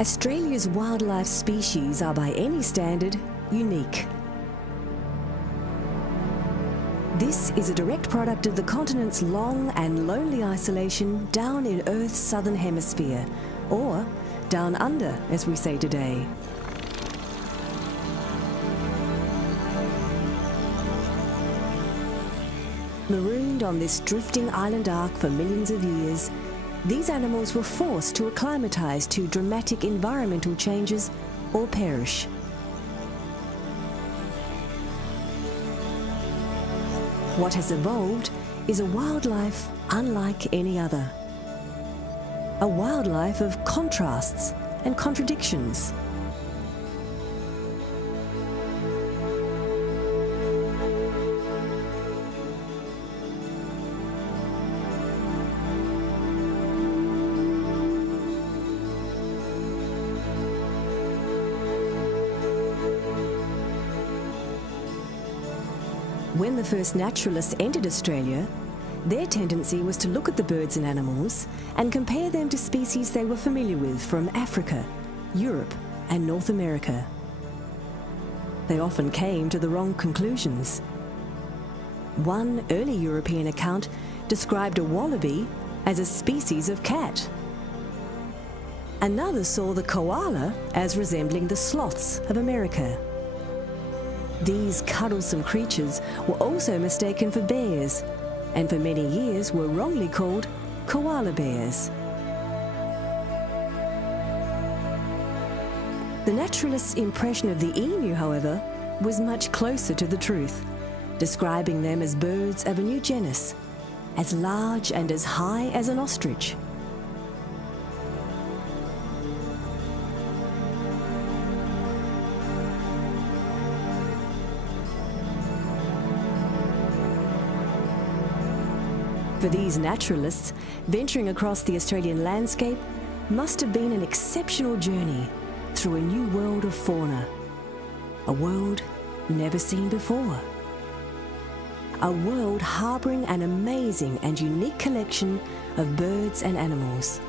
Australia's wildlife species are by any standard unique. This is a direct product of the continent's long and lonely isolation down in Earth's southern hemisphere, or down under, as we say today. Marooned on this drifting island arc for millions of years, these animals were forced to acclimatise to dramatic environmental changes or perish. What has evolved is a wildlife unlike any other. A wildlife of contrasts and contradictions. When the first naturalists entered Australia, their tendency was to look at the birds and animals and compare them to species they were familiar with from Africa, Europe, and North America. They often came to the wrong conclusions. One early European account described a wallaby as a species of cat. Another saw the koala as resembling the sloths of America. These cuddlesome creatures were also mistaken for bears, and for many years were wrongly called koala bears. The naturalist's impression of the emu, however, was much closer to the truth, describing them as birds of a new genus, as large and as high as an ostrich. For these naturalists, venturing across the Australian landscape must have been an exceptional journey through a new world of fauna, a world never seen before, a world harbouring an amazing and unique collection of birds and animals.